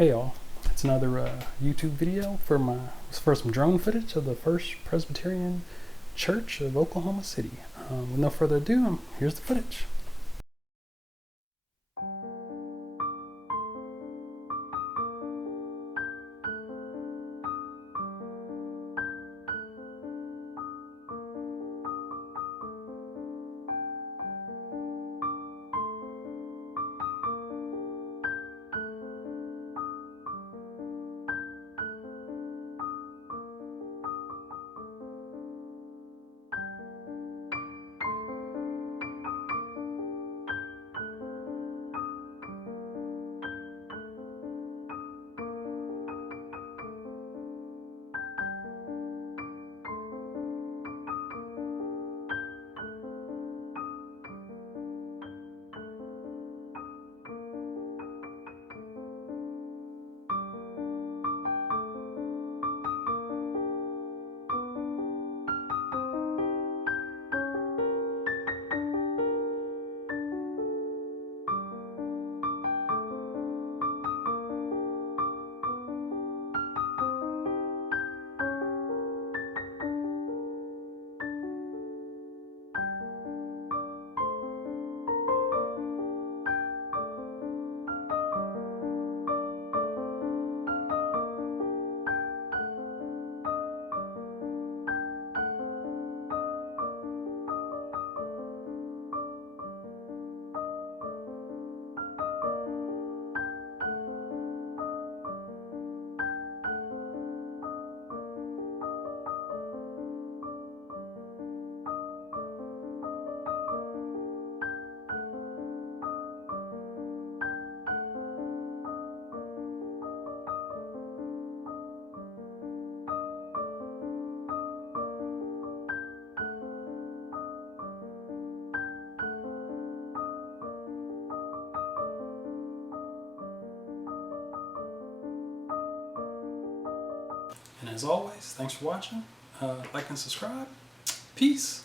Hey all, it's another YouTube video for some drone footage of the First Presbyterian Church of Oklahoma City. With no further ado, here's the footage. And as always, thanks for watching. Like and subscribe. Peace.